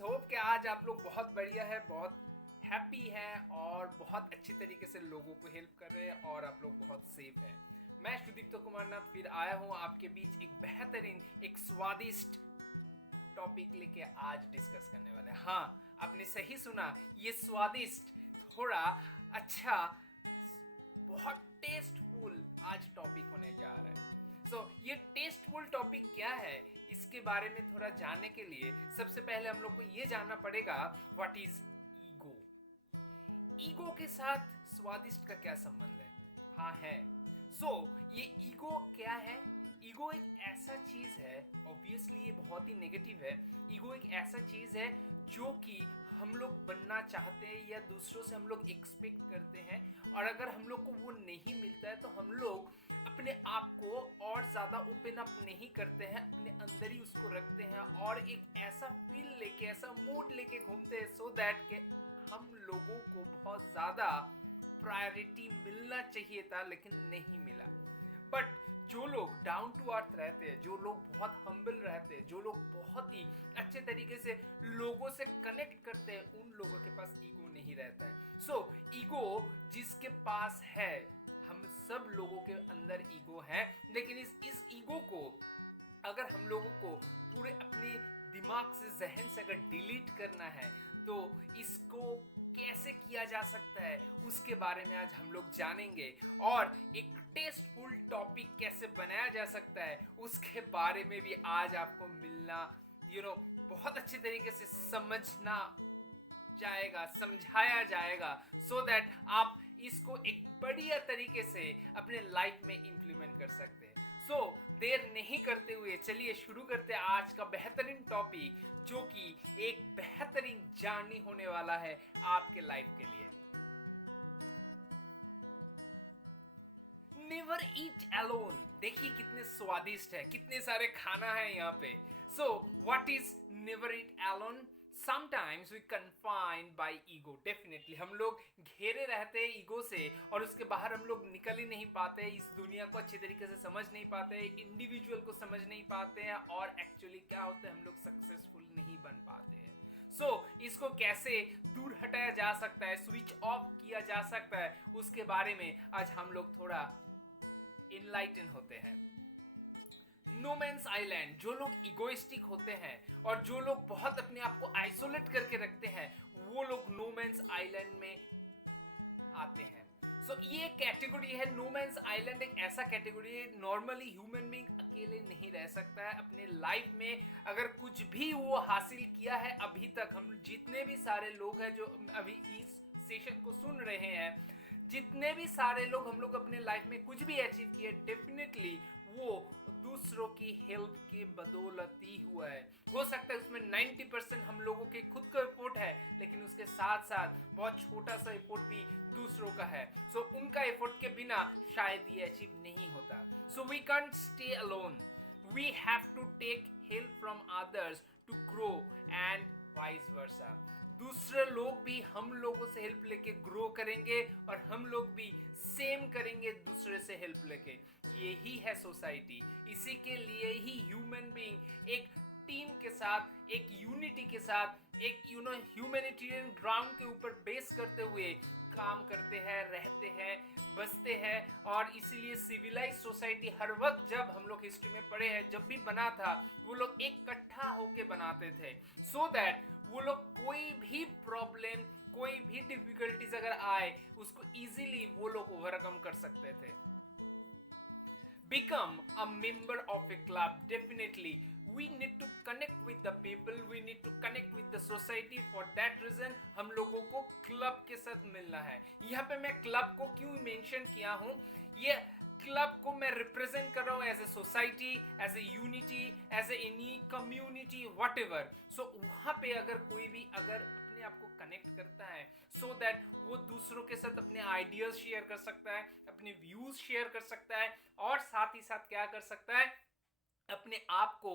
Friends, hope कि आज आप लोग बहुत बढ़िया है, बहुत हैप्पी है और बहुत अच्छी तरीके से लोगों को हेल्प कर रहे हैं और आप लोग बहुत सेफ हैं। मैं सुदीप्त कुमार नाथ फिर आया हूँ आपके बीच एक बेहतरीन, एक स्वादिष्ट टॉपिक लेके आज डिस्कस करने वाले हैं। हाँ, आपने सही सुना, ये स्वादिष्ट, थोड़ा अच्छा, बहुत टेस्टफुल आज टॉपिक होने जा रहा है। ये टेस्टफुल टॉपिक क्या है, इसके बारे में थोड़ा जानने के लिए सबसे पहले हम लोग को ये जानना पड़ेगा व्हाट इज ईगो। ईगो के साथ स्वादिष्ट का क्या संबंध है? हाँ है। ये ईगो क्या है? ईगो एक ऐसा चीज है, ऑब्वियसली ये बहुत ही नेगेटिव है। ईगो एक ऐसा चीज है जो कि हम लोग बनना चाहते हैं या दूसरों से हम लोग एक्सपेक्ट करते हैं, और अगर हम लोग को वो नहीं मिलता है तो हम लोग अपने आप को और ज़्यादा ओपन अप नहीं करते हैं, अपने अंदर ही उसको रखते हैं और एक ऐसा फील लेके, ऐसा मूड लेके घूमते हैं सो दैट के हम लोगों को बहुत ज़्यादा प्रायोरिटी मिलना चाहिए था लेकिन नहीं मिला। बट जो लोग डाउन टू अर्थ रहते हैं, जो लोग बहुत हम्बल रहते हैं, जो लोग बहुत ही अच्छे तरीके से लोगों से कनेक्ट करते हैं, उन लोगों के पास ईगो नहीं रहता है। ईगो जिसके पास है, हम सब लोगों के अंदर ईगो है, लेकिन इस ईगो को अगर हम लोगों को पूरे अपने दिमाग से, जहन से अगर डिलीट करना है तो इसको कैसे किया जा सकता है उसके बारे में आज हम लोग जानेंगे, और एक टेस्टफुल टॉपिक कैसे बनाया जा सकता है उसके बारे में भी आज आपको मिलना बहुत अच्छे तरीके से समझना जाएगा, समझाया जाएगा, सो दैट आप इसको एक बढ़िया तरीके से अपने लाइफ में इंप्लीमेंट कर सकते हैं। देर नहीं करते हुए चलिए शुरू करते हैं आज का बेहतरीन टॉपिक, जो कि एक बेहतरीन जर्नी होने वाला है आपके लाइफ के लिए। Never eat alone. देखिए कितने स्वादिष्ट है, कितने सारे खाना है यहाँ पे। What is never eat alone? Sometimes we confined by ego. Definitely हम लोग घेरे रहते हैं ईगो से और उसके बाहर हम लोग निकल ही नहीं पाते, इस दुनिया को अच्छे तरीके से समझ नहीं पाते, इंडिविजुअल को समझ नहीं पाते हैं, और एक्चुअली क्या होता है, हम लोग सक्सेसफुल नहीं बन पाते हैं। इसको कैसे दूर हटाया जा सकता है, स्विच ऑफ किया जा सकता है, उसके बारे में आज हम लोग थोड़ा इनलाइटन होते हैं। नोमैन्स आइलैंड, जो लोग इगोइस्टिक होते हैं और जो लोग बहुत अपने आप को आइसोलेट करके रखते हैं, वो लोग नोमैन्स आइलैंड में आते हैं। ये कैटेगरी है नोमैन्स आइलैंड। एक ऐसा कैटेगरी है, नॉर्मली ह्यूमन बीइंग अकेले नहीं रह सकता है अपने लाइफ में। अगर कुछ भी वो हासिल किया है अभी तक, हम जितने भी सारे लोग हैं जो अभी इस सेशन को सुन रहे हैं, जितने भी सारे लोग हम लोग अपने लाइफ में कुछ भी अचीव किए, डेफिनेटली वो दूसरों की हेल्प के बदौलत ही हुआ है। हो सकता है उसमें 90% हम लोगों के खुद का एफर्ट है, लेकिन उसके साथ साथ बहुत छोटा सा एफर्ट भी दूसरों का है। उनका एफर्ट के बिना शायद ये अचीव नहीं होता। We can't stay alone, we have to take help from others to grow and vice versa. दूसरे लोग भी हम लोगों से हेल्प लेके ग्रो करेंगे और हम लोग भी सेम करेंगे दूसरे से हेल्प लेके। यही है सोसाइटी। इसी के लिए ही ह्यूमन बीइंग एक टीम के साथ, एक यूनिटी के साथ, एक ह्यूमैनिटेरियन ग्राउंड के ऊपर बेस करते हुए काम करते हैं, रहते हैं, बसते हैं। और इसीलिए सिविलाइज सोसाइटी हर वक्त, जब हम लोग हिस्ट्री में पढ़े हैं, जब भी बना था, वो लोग एक इकट्ठा होके बनाते थे, सो दैट वो लोग कोई भी प्रॉब्लम, कोई भी डिफिकल्टीज अगर आए, उसको इजीली वो लोग ओवरकम कर सकते थे। Become a member of a club. Definitely we need to connect with the people, we need to connect with the society. For that reason हम लोगों को क्लब के साथ मिलना है। यहाँ पे मैं क्लब को क्यों मेंशन किया हूँ, ये क्लब को मैं रिप्रेजेंट कर रहा हूँ as a society, as a unity, as a any community, whatever. वहाँ पे अगर कोई भी अगर अपने आप को कनेक्ट करता है, सो दैट वो दूसरों के साथ अपने आइडियाज शेयर कर सकता है, अपने व्यूज शेयर कर सकता है, और साथ ही साथ क्या कर सकता है, अपने आप को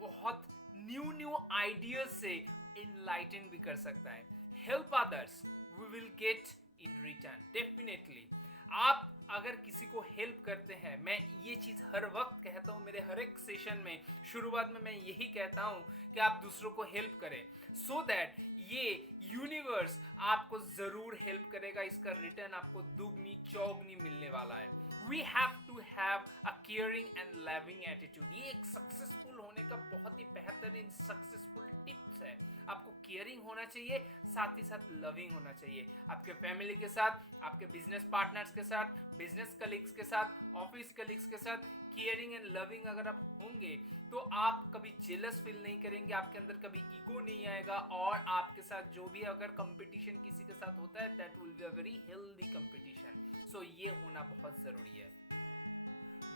बहुत न्यू आइडियाज से इनलाइटन भी कर सकता है। Help others, we will get in return. Definitely आप अगर किसी को हेल्प करते हैं, मैं ये चीज़ हर वक्त कहता हूँ मेरे हर एक सेशन में, शुरुआत में मैं यही कहता हूँ कि आप दूसरों को हेल्प करें, सो दैट ये यूनिवर्स आपको ज़रूर हेल्प करेगा, इसका रिटर्न आपको दुगनी चौगनी मिलने वाला है। We have to have a caring and loving attitude. ये एक सक्सेसफुल होने का बहुत ही बेहतरीन सक्सेसफुल टिप्स है। आपको केयरिंग होना चाहिए, साथ ही साथ लविंग होना चाहिए, आपके फैमिली के साथ, आपके बिजनेस पार्टनर्स के साथ, बिजनेस कलीग्स के साथ, ऑफिस कलीग्स के साथ। केयरिंग एंड लविंग अगर आप होंगे तो आप कभी जेलस फील नहीं करेंगे, आपके अंदर कभी ईगो नहीं आएगा, और आपके साथ जो भी अगर कंपटीशन किसी के साथ होता है that will be a very healthy competition. So ये होना बहुत जरूरी है।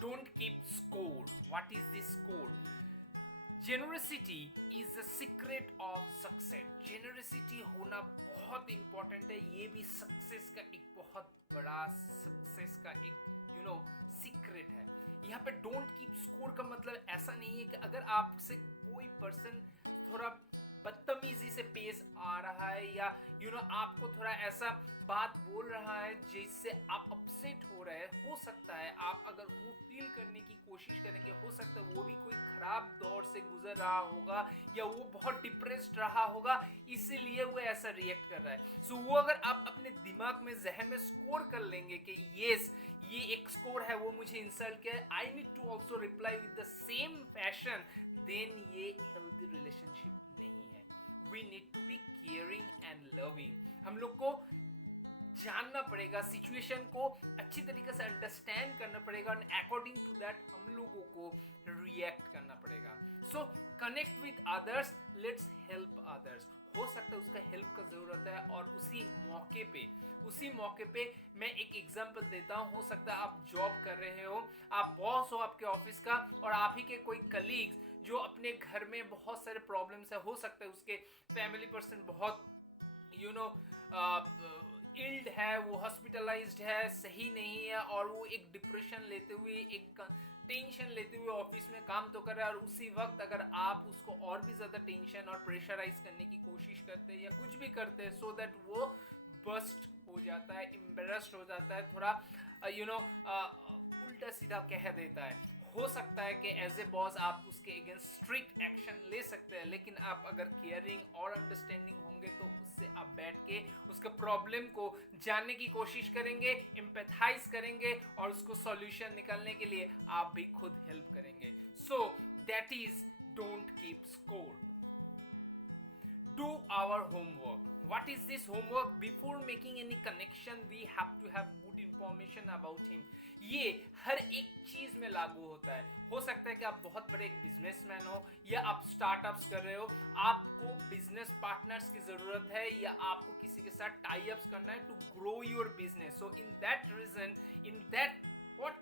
Don't keep score. What is this score? Generosity is the secret of success. Generosity होना बहुत इंपॉर्टेंट है, ये भी सक्सेस का एक बहुत बड़ा सक्सेस का एक सीक्रेट है। यहाँ पे डोंट कीप स्कोर का मतलब ऐसा नहीं है कि अगर आपसे कोई पर्सन थोड़ा बदतमीजी से पेश आ रहा है या आपको थोड़ा ऐसा बात बोल रहा है जिससे आप अपसेट हो रहे हैं, हो सकता है आप अगर वो फील करने की कोशिश करेंगे, हो सकता है वो भी कोई खराब दौर से गुजर रहा होगा या वो बहुत डिप्रेस्ड रहा होगा, इसीलिए वो ऐसा रिएक्ट कर रहा है। सो वो अगर आप अपने दिमाग में जहन में स्कोर कर लेंगे कि यस ये एक स्कोर है, वो मुझे इंसल्ट किया, I need to also reply with the same fashion, then ये हेल्दी रिलेशनशिप नहीं है। We need to be caring and loving. हम लोग को जानना पड़ेगा, सिचुएशन को अच्छी तरीके से अंडरस्टैंड करना पड़ेगा, और अकॉर्डिंग टू दैट हम लोगों को रिएक्ट करना पड़ेगा। सो connect with others, let's help others. हो सकता है उसका हेल्प का जरूरत है, और उसी मौके पे मैं एक एग्जांपल देता हूँ। हो सकता है आप जॉब कर रहे हो, आप बॉस हो आपके ऑफिस का, और आप ही के कोई कलीग्स जो अपने घर में बहुत सारे प्रॉब्लम्स है, हो सकता है उसके फैमिली पर्सन बहुत इल्ड है, वो हॉस्पिटलाइज्ड है, सही नहीं है, और वो एक डिप्रेशन लेते हुए, एक टेंशन लेते हुए ऑफिस में काम तो कर रहा है, और उसी वक्त अगर आप उसको और भी ज़्यादा टेंशन और प्रेशराइज करने की कोशिश करते हैं या कुछ भी करते हैं, सो दैट वो बस्ट हो जाता है, एम्बेरस्ड हो जाता है, थोड़ा उल्टा सीधा कह देता है, हो सकता है कि एज ए बॉस आप उसके अगेंस्ट स्ट्रिक्ट एक्शन ले सकते हैं, लेकिन आप अगर केयरिंग और अंडरस्टैंडिंग होंगे तो उससे आप बैठ के उसके प्रॉब्लम को जानने की कोशिश करेंगे, एम्पैथाइज करेंगे, और उसको सॉल्यूशन निकालने के लिए आप भी खुद हेल्प करेंगे। सो that is don't keep score. Do our homework. What is this homework? Before making any connection, we have to have good information about him. ये हर एक चीज में लागू होता है। हो सकता है कि आप बहुत बड़े एक बिजनेसमैन हो, या आप स्टार्टअप्स कर रहे हो, आपको बिजनेस पार्टनर्स की जरूरत है, या आपको किसी के साथ टाई अप्स करना है to grow your business. So in that reason, in that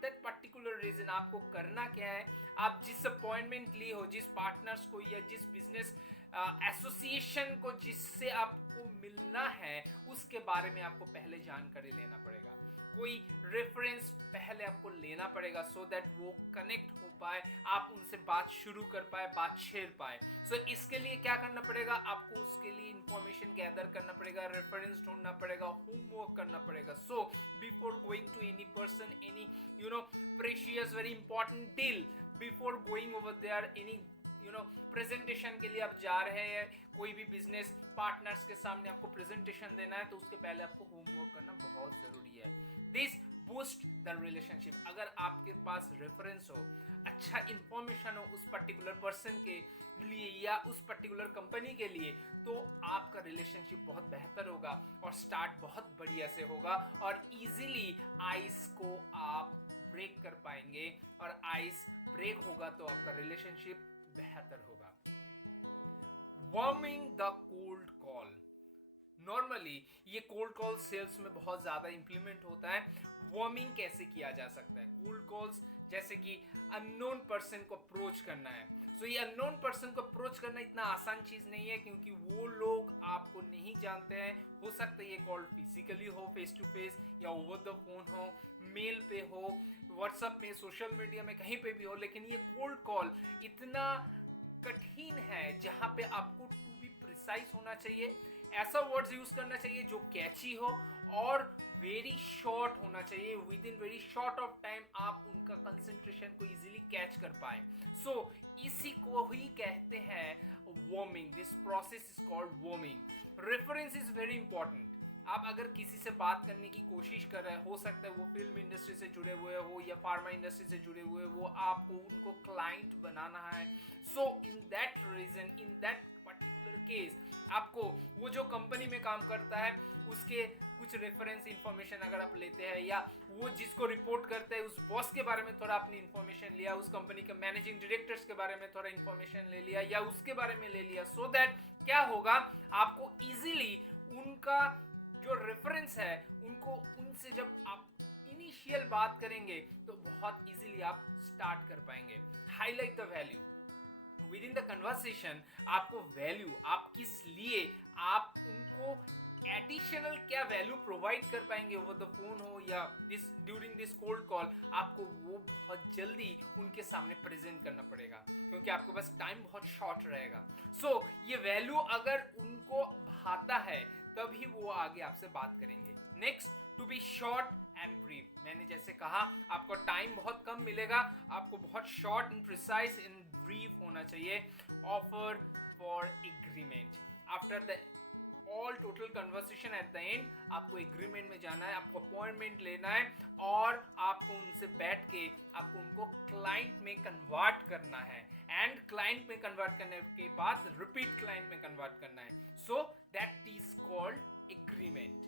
that particular reason आपको करना क्या है, आप जिस अपॉइंटमेंट ली हो, जिस पार्टनर्स को या जिस बिजनेस एसोसिएशन को जिससे आपको मिलना है, उसके बारे में आपको पहले जानकारी लेना पड़ेगा, कोई रेफरेंस पहले आपको लेना पड़ेगा, सो दैट वो कनेक्ट हो पाए, आप उनसे बात शुरू कर पाए, बात शेयर पाए। सो इसके लिए क्या करना पड़ेगा, आपको उसके लिए इंफॉर्मेशन गैदर करना पड़ेगा, रेफरेंस ढूंढना पड़ेगा, होमवर्क करना पड़ेगा। So before going to any person, any precious very important deal, before going over there, any presentation के लिए आप जा रहे हैं, कोई भी बिजनेस पार्टनर्स के सामने आपको प्रेजेंटेशन देना है, तो उसके पहले आपको होमवर्क करना बहुत जरूरी है। This boost the relationship. अगर आपके पास रेफरेंस हो, अच्छा इंफॉर्मेशन हो उस पर्टिकुलर पर्सन के लिए या उस पर्टिकुलर कंपनी के लिए, तो आपका रिलेशनशिप बहुत बेहतर होगा, और स्टार्ट बहुत बढ़िया से होगा, और इजीली आइस को आप ब्रेक कर पाएंगे, और आइस ब्रेक होगा तो आपका रिलेशनशिप बेहतर होगा। Warming the cold call. Normally ये कोल्ड कॉल सेल्स में बहुत ज़्यादा इंप्लीमेंट होता है। वार्मिंग कैसे किया जा सकता है? कोल्ड कॉल्स जैसे कि अननोन पर्सन को अप्रोच करना है। सो ये अननोन पर्सन को अप्रोच करना इतना आसान चीज़ नहीं है, क्योंकि वो लोग आपको नहीं जानते हैं। हो सकता है ये कॉल फिजिकली हो, फेस टू फेस, या ओवर द फोन हो, मेल पे हो, व्हाट्सएप में, सोशल मीडिया में, कहीं पे भी हो, लेकिन ये कोल्ड कॉल इतना कठिन है जहाँ पे आपको टू बी प्रिसाइज होना चाहिए, ऐसा वर्ड्स यूज करना चाहिए जो कैची हो और वेरी शॉर्ट होना चाहिए। With in very short of time आप उनका कंसंट्रेशन को इजीली कैच कर पाए। सो इसी को ही कहते हैं warming. This process is called warming. Reference is very important. आप अगर किसी से बात करने की कोशिश कर रहे हैं, हो सकता है वो फिल्म इंडस्ट्री से जुड़े हुए हो या फार्मा इंडस्ट्री से जुड़े हुए हो, आपको उनको क्लाइंट बनाना है। So in that reason, in that particular case, आपको वो जो कंपनी में काम करता है उसके कुछ रेफरेंस इंफॉर्मेशन अगर आप लेते हैं, या वो जिसको रिपोर्ट करते हैं उस बॉस के बारे में थोड़ा अपनी इंफॉर्मेशन लिया, उस कंपनी के मैनेजिंग डायरेक्टर्स के बारे में थोड़ा इंफॉर्मेशन ले लिया या उसके बारे में ले लिया, सो दैट क्या होगा, आपको इजीली उनका जो रेफरेंस है उनको, उनसे जब आप इनिशियल बात करेंगे तो बहुत इजीली आप स्टार्ट कर पाएंगे। Highlight the value with in the conversation. आपको वैल्यू, आप किस लिए आप उनको एडिशनल क्या वैल्यू प्रोवाइड कर पाएंगे ओवर द फोन हो या this during this cold call, आपको वो बहुत जल्दी उनके सामने प्रेजेंट करना पड़ेगा क्योंकि आपके पास टाइम बहुत शॉर्ट रहेगा। सो ये वैल्यू अगर उनको भाता है तभी वो आगे आपसे बात करेंगे। Next, to be short and brief. मैंने जैसे कहा आपको टाइम बहुत कम मिलेगा, आपको बहुत short and precise and brief होना चाहिए। Offer for agreement. After the all total conversation at the end आपको एग्रीमेंट में जाना है, आपको अपॉइंटमेंट लेना है और आपको उनसे बैठ के आपको उनको क्लाइंट में कन्वर्ट करना है। एंड क्लाइंट में कन्वर्ट करने के बाद रिपीट क्लाइंट में कन्वर्ट करना है। सो that is called agreement.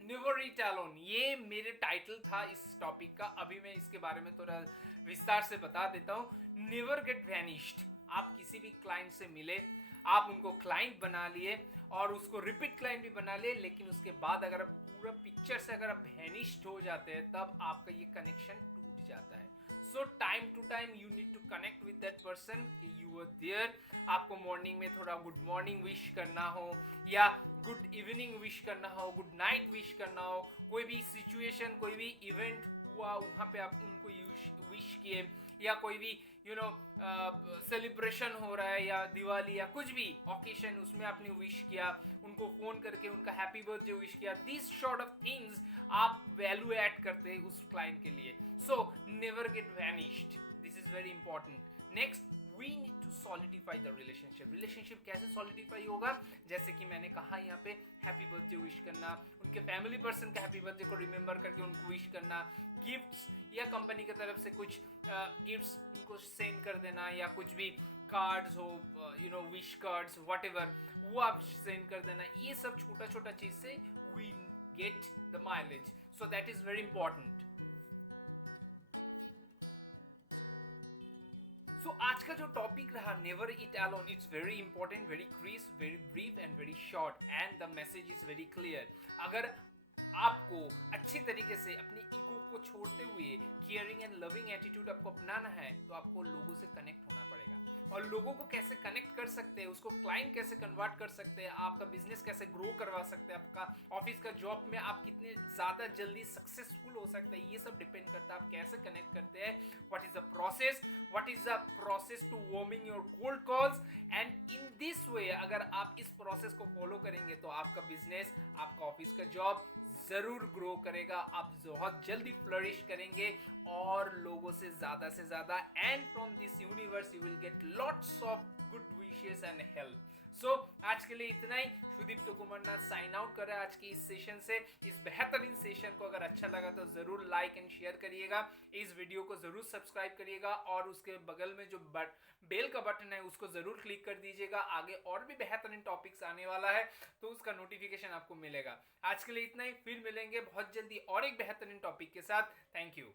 Never eat alone, ये मेरे टाइटल था इस टॉपिक का। अभी मैं इसके बारे में थोड़ा विस्तार से बता देता हूँ। Never get vanished. आप किसी भी क्लाइंट से मिले, आप उनको क्लाइंट बना लिए और उसको रिपीट क्लाइंट भी बना लिए, लेकिन उसके बाद अगर आप पूरा पिक्चर से अगर आप वैनिश्ड हो जाते हैं तब आपका ये कनेक्शन टूट जाता है। So time to time you need to connect with that person कि यू आर देयर। आपको मॉर्निंग में थोड़ा गुड मॉर्निंग विश करना हो या गुड इवनिंग विश करना हो, गुड नाइट विश करना हो, कोई भी सिचुएशन, कोई भी इवेंट हुआ वहाँ पे आप उनको विश किए, या कोई भी सेलिब्रेशन हो रहा है या दिवाली या कुछ भी ओकेशन उसमें आपने विश किया, उनको फोन करके उनका हैप्पी बर्थडे विश किया। दिस सॉर्ट ऑफ थिंग्स आप वैल्यू ऐड करते हैं उस क्लाइंट के लिए। So never get vanished, this is very important. Next, we need to solidify the relationship. Relationship कैसे सॉलिडिफाई होगा? जैसे कि मैंने कहा यहाँ पे हैप्पी बर्थडे विश करना, उनके फैमिली पर्सन का हैप्पी बर्थडे को रिमेंबर करके उनको विश करना, गिफ्ट्स या कंपनी की तरफ से कुछ गिफ्ट्स उनको सेंड कर देना, या कुछ भी कार्ड्स हो, विश कार्ड्स व्हाटएवर, वो आप सेंड कर देना। ये सब छोटा छोटा चीज से we get the mileage. So that is very important. So आज का जो टॉपिक रहा never eat alone, it's very important, very crisp, very brief and very short and the message is very clear. अगर आपको अच्छे तरीके से अपनी ईगो को छोड़ते हुए केयरिंग एंड लविंग एटीट्यूड आपको अपनाना है तो आपको लोगों से कनेक्ट होना पड़ेगा। और लोगों को कैसे कनेक्ट कर सकते हैं, उसको क्लाइंट कैसे कन्वर्ट कर सकते हैं, आपका बिजनेस कैसे ग्रो करवा सकते हैं, आपका ऑफिस का जॉब में आप कितने ज़्यादा जल्दी सक्सेसफुल हो सकते हैं, ये सब डिपेंड करता है आप कैसे कनेक्ट करते हैं। What is the process, what is the process to warming your cold calls, and in this way अगर आप इस प्रोसेस को फॉलो करेंगे तो आपका बिजनेस, आपका ऑफिस का जॉब जरूर ग्रो करेगा, आप बहुत जल्दी फ्लरिश करेंगे और लोगों से ज्यादा, and from this universe you will get lots of good wishes and help. So आज के लिए इतना ही। सुदीप्त कुमारनाथ साइन आउट कर रहा है आज के इस सेशन से। इस बेहतरीन सेशन को अगर अच्छा लगा तो जरूर लाइक एंड शेयर करिएगा, इस वीडियो को जरूर सब्सक्राइब करिएगा और उसके बगल में जो बेल का बटन है उसको जरूर क्लिक कर दीजिएगा। आगे और भी बेहतरीन टॉपिक्स आने वाला है तो उसका नोटिफिकेशन आपको मिलेगा। आज के लिए इतना ही, फिर मिलेंगे बहुत जल्दी और एक बेहतरीन टॉपिक के साथ। Thank you.